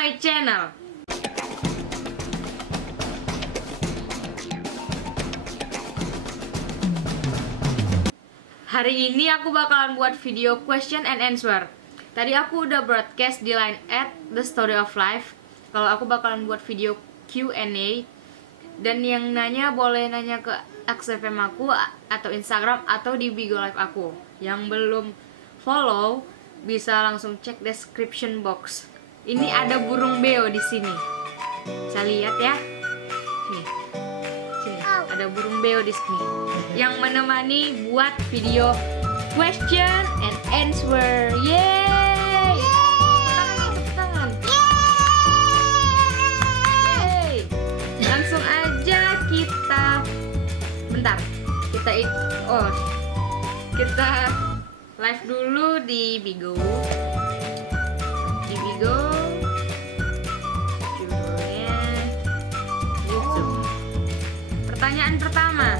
my channel. Hari ini aku bakalan buat video question and answer. Tadi aku udah broadcast di line @thestoryoflife kalau aku bakalan buat video Q&A, dan yang nanya boleh nanya ke XFM aku atau Instagram atau di Bigo Live aku. Yang belum follow bisa langsung cek description box. Ini ada burung beo di sini. Bisa lihat ya. Sini. Sini. Ada burung beo di sini yang menemani buat video question and answer. Yeay! Tepuk tangan. Yeay! Langsung aja kita kita live dulu di Bigo. Judulnya YouTube. Pertanyaan pertama,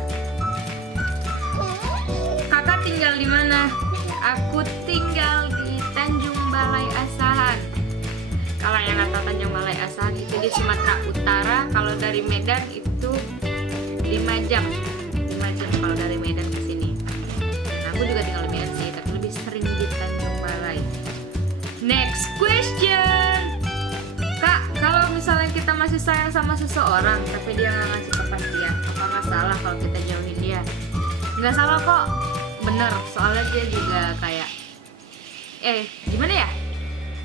kakak tinggal di mana? Aku tinggal di Tanjung Balai Asahan. Kalau yang nggak tahu Tanjung Balai Asahan itu di Sumatera Utara. Kalau dari Medan itu 5 jam kalau dari Medan ke sini. Nah, aku juga tinggal di Medan sih, tapi lebih sering di Tanjung Balai. Next question. Kak, kalau misalnya kita masih sayang sama seseorang tapi dia nggak ngasih kepastian, apakah salah kalau kita jauhin dia? Nggak salah kok, bener. Soalnya dia juga kayak gimana ya?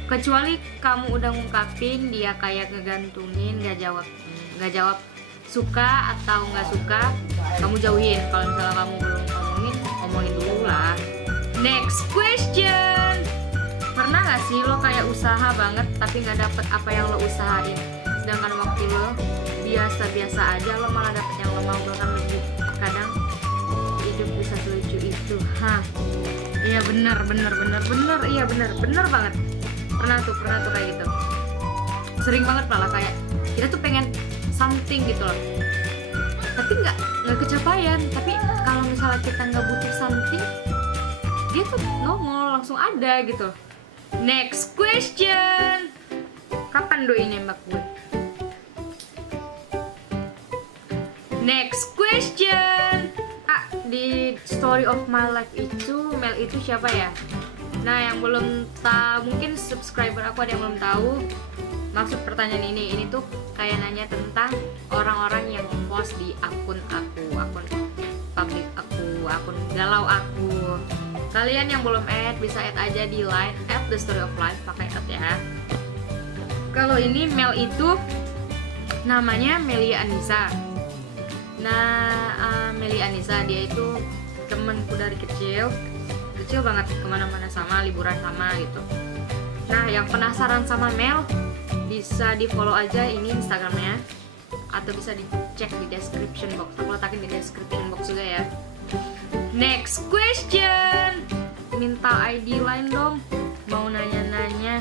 Kecuali kamu udah ngungkapin, dia kayak ngegantungin, nggak jawab suka atau nggak suka, kamu jauhin. Kalau misalnya kamu belum omongin dulu lah. Next question. Pernah nggak sih lo kayak usaha banget tapi nggak dapet apa yang lo usahain, sedangkan waktu lo biasa-biasa aja lo malah dapet yang lo mau, bahkan lebih. Kadang hidup bisa selucu itu. Iya bener. Iya bener banget. Pernah tuh kayak gitu. Sering banget malah kayak kita tuh pengen something gitu loh, tapi nggak kecapaian. Tapi kalau misalnya kita nggak butuh something, dia tuh nongol langsung ada gitu. Next question. Kapan doi nembak gue? Next question. Di story of my life itu Mel itu siapa ya? Nah, yang belum tahu, mungkin subscriber aku ada yang belum tahu maksud pertanyaan ini tuh kayak nanya tentang orang-orang yang post di akun publik aku, akun galau aku. Kalian yang belum add bisa add aja di line @thestoryoflife, pakai add ya. Kalau ini Mel itu namanya Melia Anissa. Nah, Melia Anissa dia itu temenku dari kecil banget, kemana-mana sama, liburan sama gitu. Nah, yang penasaran sama Mel bisa di follow aja ini Instagramnya, atau bisa dicek di description box. Aku letakin di description box juga ya. Next question. Minta ID line dong, mau nanya-nanya.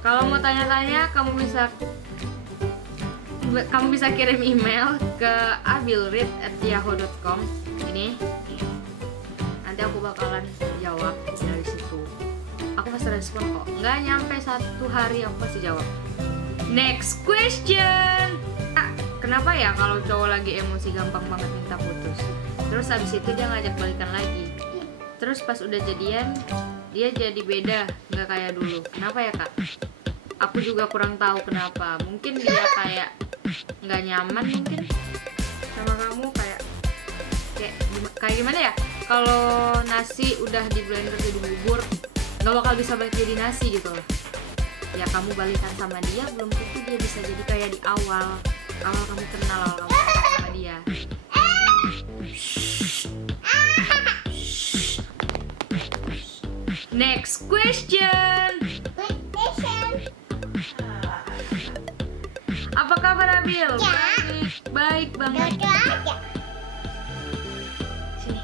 Kalau mau tanya-tanya kamu bisa kirim email ke abilread@yahoo.com. Ini nanti aku bakalan jawab dari situ. Aku pasti respon kok, nggak nyampe 1 hari aku pasti jawab. Next question. Kenapa ya kalau cowok lagi emosi gampang banget minta putus, terus habis itu dia ngajak balikan lagi, terus pas udah jadian dia jadi beda, nggak kayak dulu? Kenapa ya kak? Aku juga kurang tahu kenapa. Mungkin dia kayak nggak nyaman mungkin sama kamu, kayak gimana ya? Kalau nasi udah di blender jadi bubur, nggak bakal bisa balik jadi nasi gitu loh. Ya kamu balikan sama dia, belum tentu dia bisa jadi kayak di awal kamu kenal, awal kamu kenal sama dia. Next question. Apa kabar Abil? Baik banget. Sini.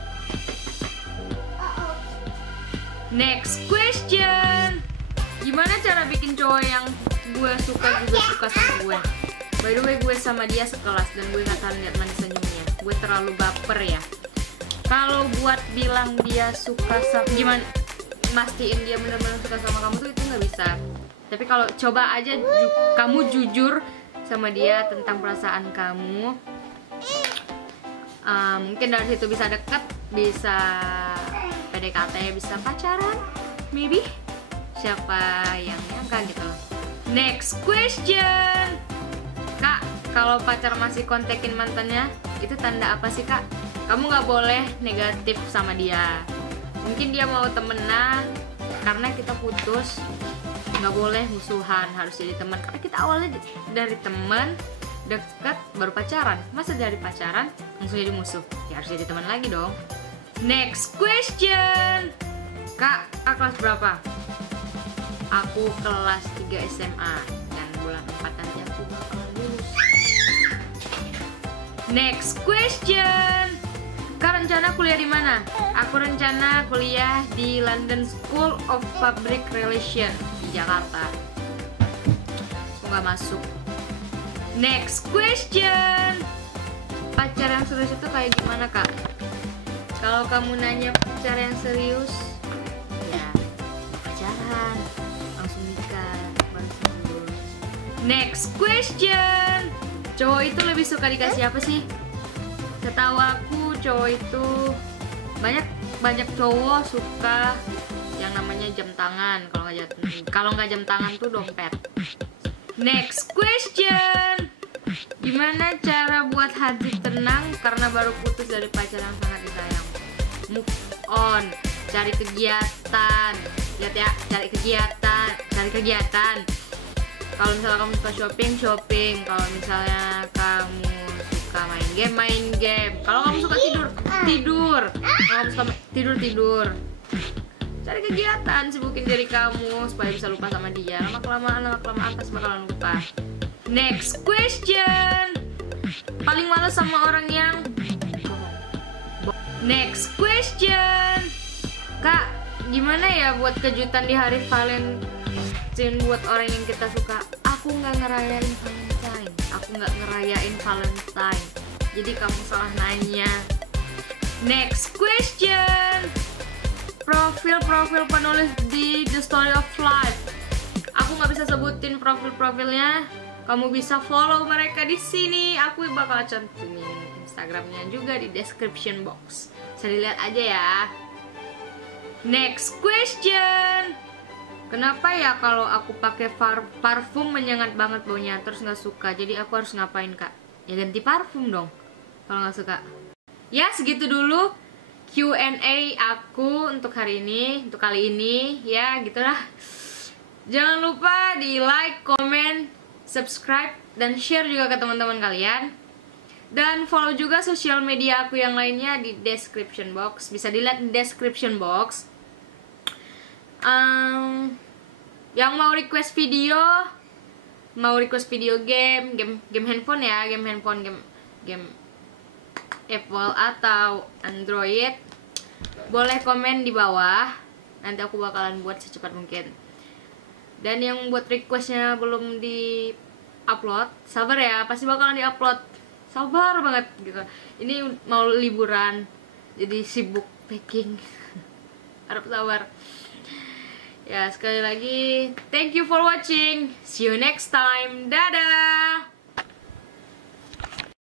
Next question. Gimana cara bikin cowok yang gue suka juga suka sama gue? By the way, gue sama dia sekelas dan gue gak tahan liat manis senyumnya. Gue terlalu baper ya. Kalau buat bilang dia suka sama, gimana mastiin dia benar-benar suka sama kamu tuh itu nggak bisa. Tapi kalau coba aja kamu jujur sama dia tentang perasaan kamu, mungkin dari situ bisa deket, bisa PDKT, bisa pacaran, maybe. Siapa yang nyangka gitu loh. Next question. Kak, kalau pacar masih kontekin mantannya, itu tanda apa sih kak? Kamu nggak boleh negatif sama dia. Mungkin dia mau temenan, karena kita putus, nggak boleh musuhan, harus jadi teman. Karena kita awalnya dari teman, deket, baru pacaran. Masa dari pacaran langsung jadi musuh? Ya harus jadi teman lagi dong. Next question. Kak, kelas berapa? Aku kelas 3 SMA dan bulan 4 nanti aku bakal lulus. Next question. Kak, rencana kuliah di mana? Aku rencana kuliah di London School of Public Relations di Jakarta. Semoga masuk. Next question. Pacar yang serius itu kayak gimana kak? Kalau kamu nanya pacar yang serius, ya pacaran, langsung nikah, baru serius. Next question. Cowok itu lebih suka dikasih apa sih? Setahu aku cowok itu banyak cowok suka yang namanya jam tangan. Kalau nggak jam tangan tuh dompet. Next question. Gimana cara buat hati tenang karena baru putus dari pacar yang sangat disayang? Move on, cari kegiatan. Lihat ya, cari kegiatan. Kalau misalnya kamu suka shopping. Kalau misalnya kamu suka main game. Kalau kamu suka tidur. Kalau kamu suka tidur. Cari kegiatan, sibukin diri kamu supaya bisa lupa sama dia. Lama-kelamaan pasti bakalan lupa. Next question. Paling males sama orang yang Next question. Kak, gimana ya buat kejutan di hari Valentine buat orang yang kita suka? Aku nggak ngerayain Valentine. Jadi kamu salah nanya. Next question. Profil penulis di The Story of Life. Aku nggak bisa sebutin profilnya. Kamu bisa follow mereka di sini. Aku bakal cantumin Instagramnya juga di description box. Bisa dilihat aja ya. Next question. Kenapa ya kalau aku pakai parfum menyengat banget baunya, terus nggak suka? Jadi aku harus ngapain kak? Ya ganti parfum dong kalau nggak suka. Ya segitu dulu Q&A aku untuk kali ini ya gitulah. Jangan lupa di like, comment, subscribe, dan share juga ke teman-teman kalian. Dan follow juga sosial media aku yang lainnya di description box. Bisa dilihat di description box. Yang mau request video game handphone ya, game Apple atau Android, boleh komen di bawah. Nanti aku bakalan buat secepat mungkin. Dan yang buat requestnya belum di upload, sabar ya, pasti bakalan di upload. Sabar banget gitu. Ini mau liburan, jadi sibuk packing. Harap sabar. Ya sekali lagi, thank you for watching. See you next time. Dadah.